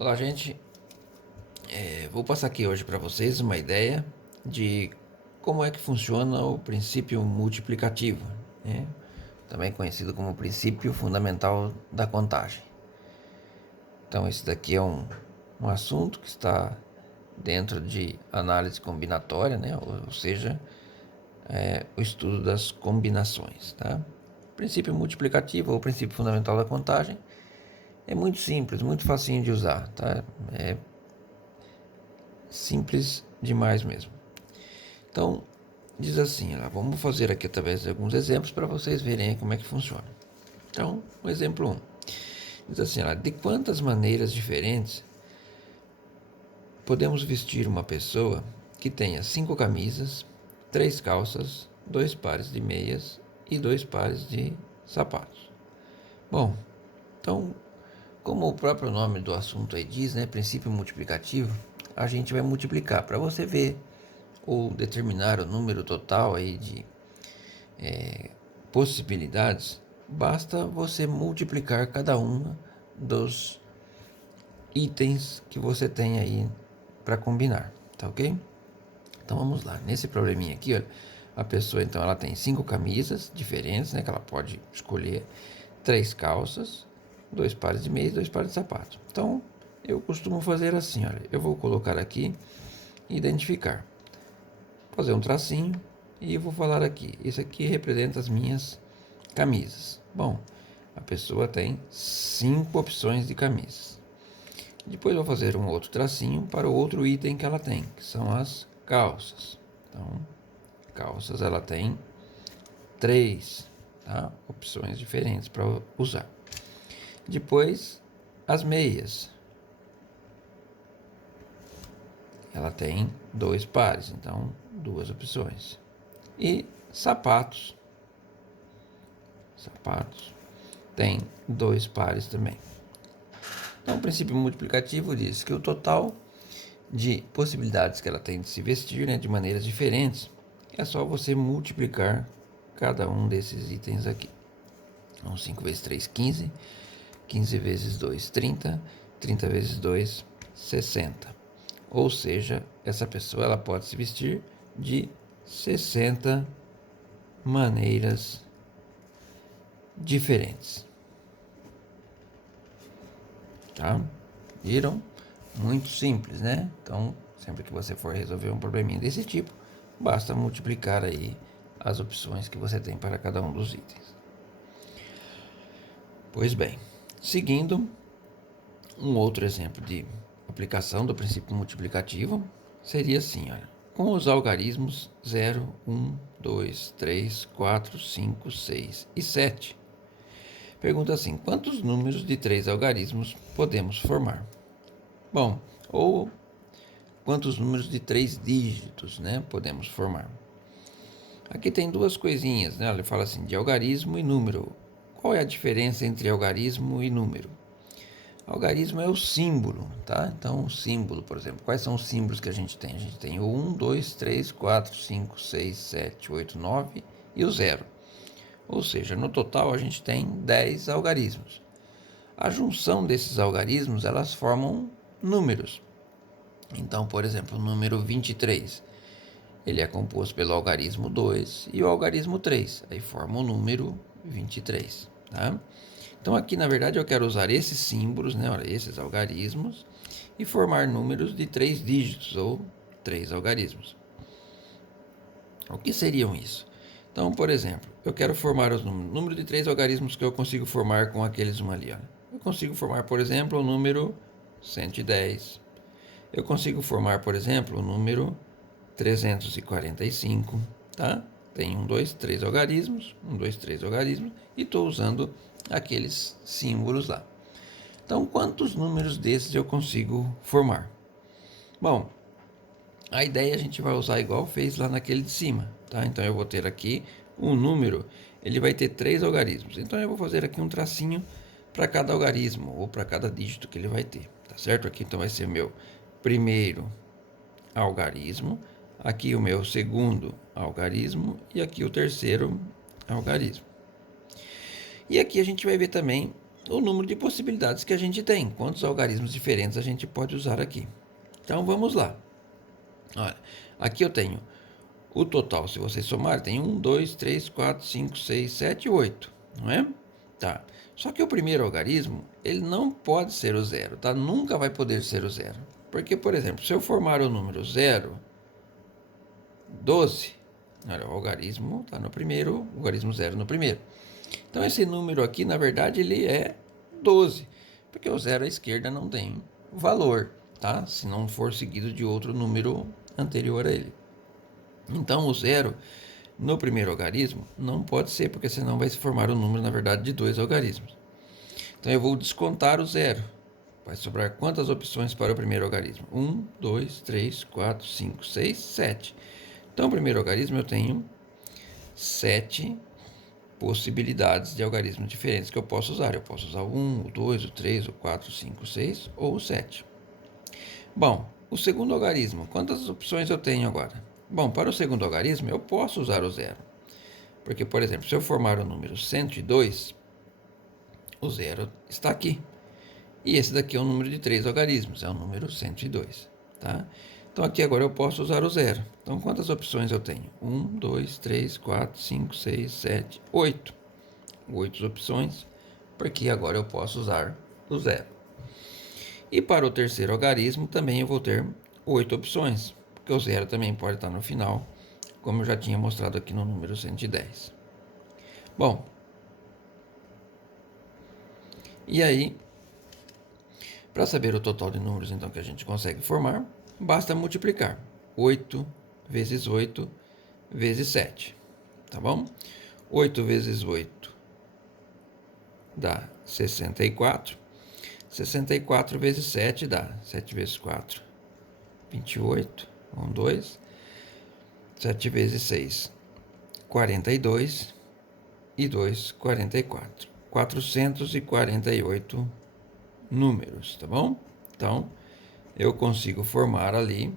Olá, gente. Vou passar aqui hoje para vocês uma ideia de como é que funciona o princípio multiplicativo, né? Também conhecido como princípio fundamental da contagem. Então, esse daqui é um assunto que está dentro de análise combinatória, né? Ou seja, o estudo das combinações, tá? Princípio multiplicativo ou princípio fundamental da contagem é muito simples, muito facinho de usar, tá? É simples demais mesmo. Então, diz assim, vamos fazer aqui através de alguns exemplos para vocês verem como é que funciona. Então, o exemplo 1. Diz assim, de quantas maneiras diferentes podemos vestir uma pessoa que tenha 5 camisas, 3 calças, 2 pares de meias e 2 pares de sapatos? Bom, então, como o próprio nome do assunto aí diz, né, princípio multiplicativo, a gente vai multiplicar para você ver ou determinar o número total aí de possibilidades. Basta você multiplicar cada um dos itens que você tem aí para combinar, tá ok? Então vamos lá. Nesse probleminha aqui, olha, a pessoa então ela tem 5 camisas diferentes, né? Que ela pode escolher, 3 calças, 2 pares de meias, 2 pares de sapatos. Então eu costumo fazer assim, olha, eu vou colocar aqui identificar, fazer um tracinho e vou falar aqui. Isso aqui representa as minhas camisas. Bom, a pessoa tem 5 opções de camisas. Depois vou fazer um outro tracinho para o outro item que ela tem, que são as calças. Então, calças ela tem 3, tá? Opções diferentes para usar. Depois, as meias. Ela tem 2 pares, então 2 opções. E sapatos. Sapatos tem 2 pares também. Então, o princípio multiplicativo diz que o total de possibilidades que ela tem de se vestir, né, de maneiras diferentes, é só você multiplicar cada um desses itens aqui. Então, 5 vezes 3, 15. 15 vezes 2, 30. 30 vezes 2, 60. Ou seja, essa pessoa ela pode se vestir de 60 maneiras diferentes. Tá? Viram? Muito simples, né? Então, sempre que você for resolver um probleminha desse tipo, basta multiplicar aí as opções que você tem para cada um dos itens. Pois bem, seguindo, um outro exemplo de aplicação do princípio multiplicativo seria assim, olha, com os algarismos 0, 1, 2, 3, 4, 5, 6 e 7. Pergunta assim, quantos números de 3 algarismos podemos formar? Bom, ou quantos números de 3 dígitos, né, podemos formar? Aqui tem duas coisinhas, né? Ele fala assim, de algarismo e número. Qual é a diferença entre algarismo e número? Algarismo é o símbolo, tá? Então, o símbolo, por exemplo, quais são os símbolos que a gente tem? A gente tem o 1, 2, 3, 4, 5, 6, 7, 8, 9 e o 0. Ou seja, no total a gente tem 10 algarismos. A junção desses algarismos, elas formam números. Então, por exemplo, o número 23, ele é composto pelo algarismo 2 e o algarismo 3, aí forma o número 23, tá? Então aqui, na verdade, eu quero usar esses símbolos, né, olha, esses algarismos, e formar números de 3 dígitos, ou 3 algarismos. O que seriam isso? Então, por exemplo, eu quero formar os número de 3 algarismos que eu consigo formar com aqueles ali. Olha. Eu consigo formar, por exemplo, o número 110. Eu consigo formar, por exemplo, o número 345, tá? Tem 1, 2, 3 algarismos, 1, 2, 3 algarismos, e estou usando aqueles símbolos lá. Então, quantos números desses eu consigo formar? Bom, a ideia a gente vai usar igual fez lá naquele de cima, tá? Então, eu vou ter aqui um número, ele vai ter 3 algarismos. Então, eu vou fazer aqui um tracinho para cada algarismo, ou para cada dígito que ele vai ter, tá certo? Aqui, então, vai ser o meu primeiro algarismo, aqui o meu segundo algarismo e aqui o terceiro algarismo. E aqui a gente vai ver também o número de possibilidades que a gente tem, quantos algarismos diferentes a gente pode usar aqui. Então vamos lá. Olha, aqui eu tenho o total, se você somar, tem 1, 2, 3, 4, 5, 6, 7, 8, não é? Tá. Só que o primeiro algarismo, ele não pode ser o zero, tá? Nunca vai poder ser o zero. Porque, por exemplo, se eu formar o número 0, 12, olha, o algarismo está no primeiro, o algarismo 0 no primeiro. Então esse número aqui, na verdade, ele é 12, porque o 0 à esquerda não tem valor, tá? Se não for seguido de outro número anterior a ele. Então o 0 no primeiro algarismo não pode ser, porque senão vai se formar um número, na verdade, de 2 algarismos. Então eu vou descontar o 0. Vai sobrar quantas opções para o primeiro algarismo? 1, 2, 3, 4, 5, 6, 7. Então, o primeiro algarismo eu tenho 7 possibilidades de algarismos diferentes que eu posso usar. Eu posso usar o 1, o 2, o 3, o 4, o 5, o 6 ou o 7. Bom, o segundo algarismo, quantas opções eu tenho agora? Bom, para o segundo algarismo eu posso usar o 0. Porque, por exemplo, se eu formar o número 102, o 0 está aqui. E esse daqui é um número de 3 algarismos, é o número 102, tá? Então aqui agora eu posso usar o 0. Então quantas opções eu tenho? 1, 2, 3, 4, 5, 6, 7, 8. 8 opções, porque agora eu posso usar o 0. E para o terceiro algarismo também eu vou ter 8 opções, porque o 0 também pode estar no final, como eu já tinha mostrado aqui no número 110. Bom, e aí, para saber o total de números então que a gente consegue formar, basta multiplicar 8 vezes 8 vezes 7, tá bom? 8 vezes 8 dá 64. 64 vezes 7 dá 7 vezes 4, 28. 1, 2. 7 vezes 6, 42. E 2, 44. 448 números, tá bom? Então, eu consigo formar ali,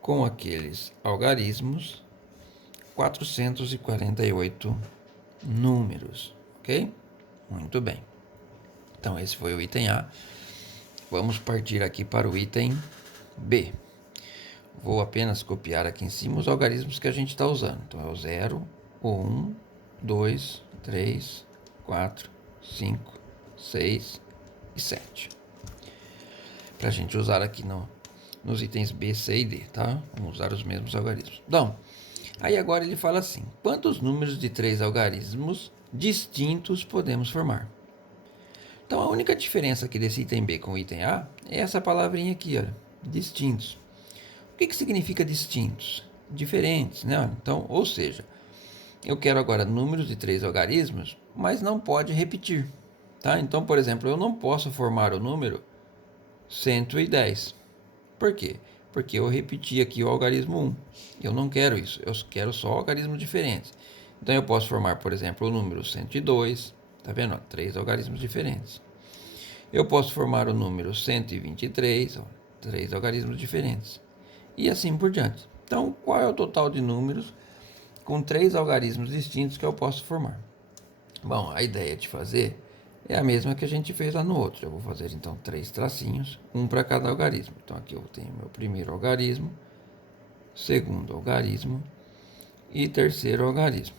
com aqueles algarismos, 448 números, ok? Muito bem. Então, esse foi o item A. Vamos partir aqui para o item B. Vou apenas copiar aqui em cima os algarismos que a gente está usando. Então, é o 0, o 1, 2, 3, 4, 5, 6 e 7. Para a gente usar aqui nos itens B, C e D, tá? Vamos usar os mesmos algarismos. Então, aí agora ele fala assim: quantos números de 3 algarismos distintos podemos formar? Então, a única diferença aqui desse item B com o item A é essa palavrinha aqui, olha, distintos. O que significa distintos? Diferentes, né? Então, ou seja, eu quero agora números de 3 algarismos, mas não pode repetir, tá? Então, por exemplo, eu não posso formar o número 110. Por quê? Porque eu repeti aqui o algarismo 1. Eu não quero isso, eu quero só algarismos diferentes. Então, eu posso formar, por exemplo, o número 102, tá vendo? 3 algarismos diferentes. Eu posso formar o número 123, 3 algarismos diferentes. E assim por diante. Então, qual é o total de números com 3 algarismos distintos que eu posso formar? Bom, a ideia de fazer é a mesma que a gente fez lá no outro. Eu vou fazer então 3 tracinhos, um para cada algarismo. Então aqui eu tenho meu primeiro algarismo, segundo algarismo e terceiro algarismo.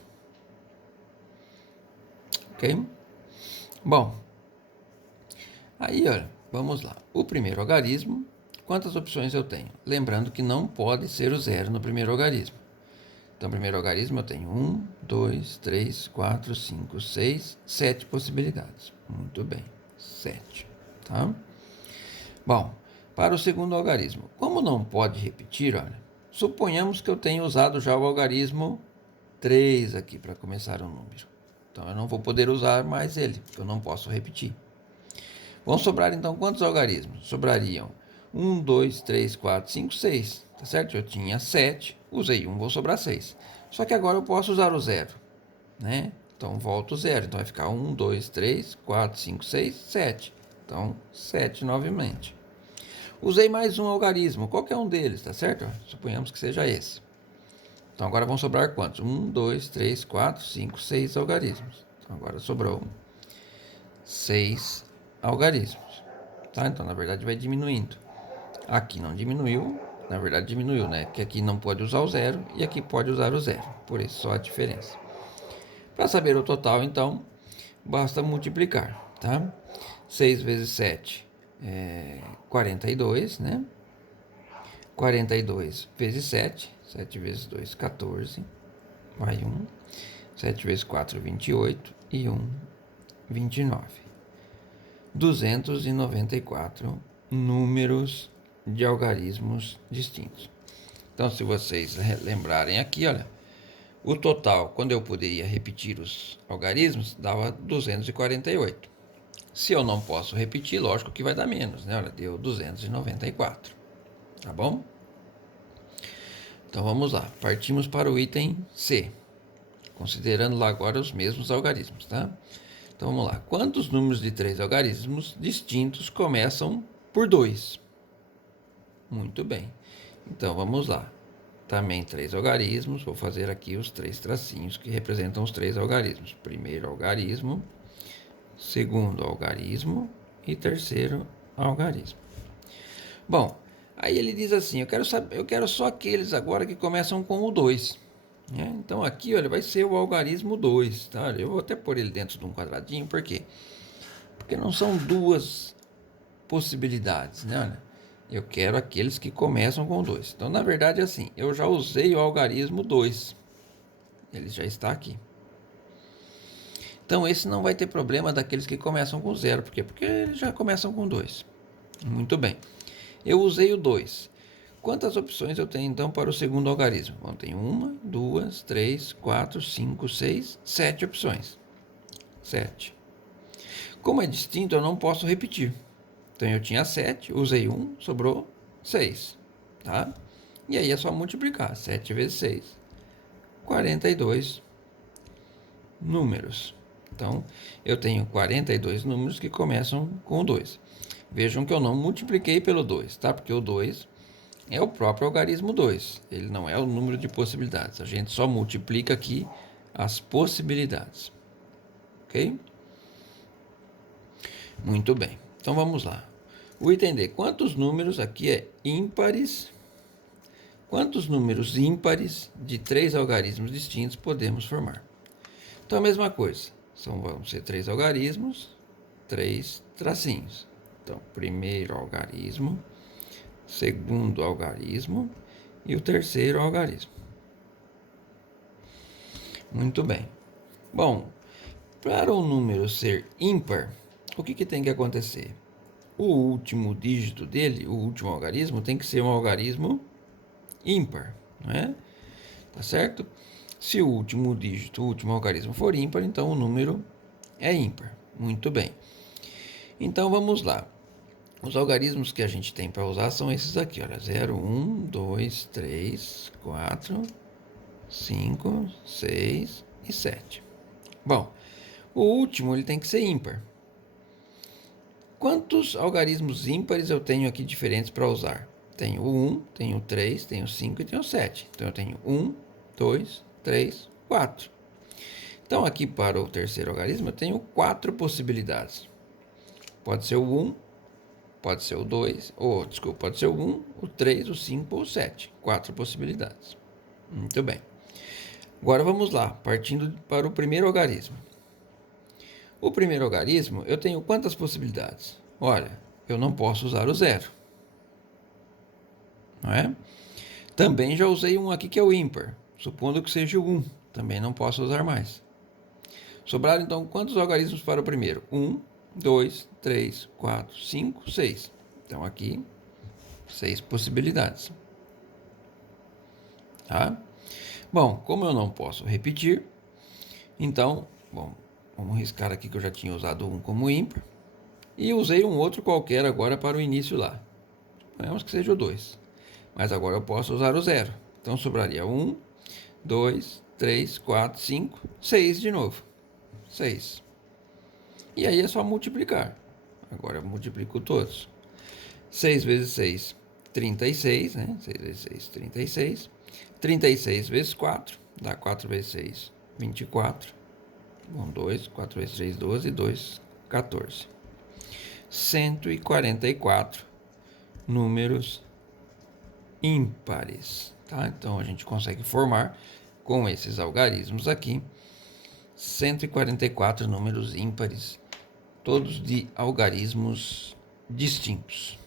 Ok? Bom, aí olha, vamos lá. O primeiro algarismo, quantas opções eu tenho? Lembrando que não pode ser o 0 no primeiro algarismo. Então, no primeiro algarismo eu tenho 1, 2, 3, 4, 5, 6, 7 possibilidades. Muito bem, 7, tá? Bom, para o segundo algarismo, como não pode repetir, olha, suponhamos que eu tenha usado já o algarismo 3 aqui para começar o número. Então, eu não vou poder usar mais ele, porque eu não posso repetir. Vão sobrar, então, quantos algarismos? Sobrariam 1, 2, 3, 4, 5, 6. Tá certo? Eu tinha 7, usei 1, vou sobrar 6. Só que agora eu posso usar o 0, né? Então, volto o 0. Então, vai ficar 1, 2, 3, 4, 5, 6, 7. Então, 7 novamente. Usei mais um algarismo, qualquer um deles, tá certo? Suponhamos que seja esse. Então, agora vão sobrar quantos? 1, 2, 3, 4, 5, 6 algarismos. Então, agora sobrou 6 algarismos, tá? Então, na verdade, vai diminuindo. Aqui não diminuiu, na verdade diminuiu, né? Que aqui não pode usar o zero e aqui pode usar o zero, por isso só a diferença. Para saber o total, então, basta multiplicar, tá? 6 vezes 7 é 42, né? 42 vezes 7, 7 vezes 2, 14, vai 1. 7 vezes 4, 28 e 1, 29. 294 números de algarismos distintos. Então, se vocês lembrarem aqui, olha, o total, quando eu poderia repetir os algarismos, dava 248. Se eu não posso repetir, lógico que vai dar menos, né? Olha, deu 294, tá bom? Então, vamos lá. Partimos para o item C, considerando lá agora os mesmos algarismos, tá? Então, vamos lá. Quantos números de 3 algarismos distintos começam por 2? Muito bem. Então, vamos lá. Também 3 algarismos. Vou fazer aqui os 3 tracinhos que representam os 3 algarismos. Primeiro algarismo, segundo algarismo e terceiro algarismo. Bom, aí ele diz assim, eu quero só aqueles agora que começam com o 2. Né? Então aqui, olha, vai ser o algarismo 2, tá? Eu vou até pôr ele dentro de um quadradinho, por quê? Porque não são duas possibilidades, né? Olha, eu quero aqueles que começam com 2. Então, na verdade, assim, eu já usei o algarismo 2. Ele já está aqui. Então, esse não vai ter problema daqueles que começam com 0. Por quê? Porque eles já começam com 2. Muito bem. Eu usei o 2. Quantas opções eu tenho, então, para o segundo algarismo? Bom, tem 1, 2, 3, 4, 5, 6, 7 opções. 7. Como é distinto, eu não posso repetir. Então, eu tinha 7, usei 1, sobrou 6. Tá? E aí é só multiplicar. 7 vezes 6, 42 números. Então, eu tenho 42 números que começam com 2. Vejam que eu não multipliquei pelo 2, tá? Porque o 2 é o próprio algarismo 2. Ele não é o número de possibilidades. A gente só multiplica aqui as possibilidades. Ok? Muito bem. Então, vamos lá. O item D. Quantos números, aqui é ímpares, quantos números ímpares de 3 algarismos distintos podemos formar? Então, a mesma coisa. Vão ser 3 algarismos, 3 tracinhos. Então, primeiro algarismo, segundo algarismo e o terceiro algarismo. Muito bem. Bom, para o número ser ímpar, o que tem que acontecer? O último dígito dele, o último algarismo, tem que ser um algarismo ímpar, não é? Tá certo? Se o último dígito, o último algarismo for ímpar, então o número é ímpar. Muito bem. Então vamos lá. Os algarismos que a gente tem para usar são esses aqui, olha, 0, 1, 2, 3, 4, 5, 6 e 7. Bom, o último ele tem que ser ímpar. Quantos algarismos ímpares eu tenho aqui diferentes para usar? Tenho o 1, tenho o 3, tenho o 5 e tenho o 7. Então eu tenho 1, 2, 3, 4. Então aqui para o terceiro algarismo eu tenho 4 possibilidades. Pode ser o 1, pode ser o 2, pode ser o 1, o 3, o 5 ou o 7. 4 possibilidades. Muito bem. Agora vamos lá, partindo para o primeiro algarismo. O primeiro algarismo, eu tenho quantas possibilidades? Olha, eu não posso usar o 0. Não é? Também já usei um aqui que é o ímpar. Supondo que seja o 1. Também não posso usar mais. Sobraram então quantos algarismos para o primeiro? 1, 2, 3, 4, 5, 6. Então aqui, 6 possibilidades. Tá? Bom, como eu não posso repetir, então, vamos riscar aqui que eu já tinha usado um como ímpar. E usei um outro qualquer agora para o início lá. Suponhamos que seja o 2. Mas agora eu posso usar o 0. Então sobraria 1, 2, 3, 4, 5, 6 de novo. 6. E aí é só multiplicar. Agora eu multiplico todos. 6 vezes 6, 36, né? 6 vezes 6, 36. 36 vezes 4, dá 4 vezes 6, 24. Bom, 2, 4 vezes 3, 12, 2, 14. 144 números ímpares, tá? Então a gente consegue formar com esses algarismos aqui 144 números ímpares, todos de algarismos distintos.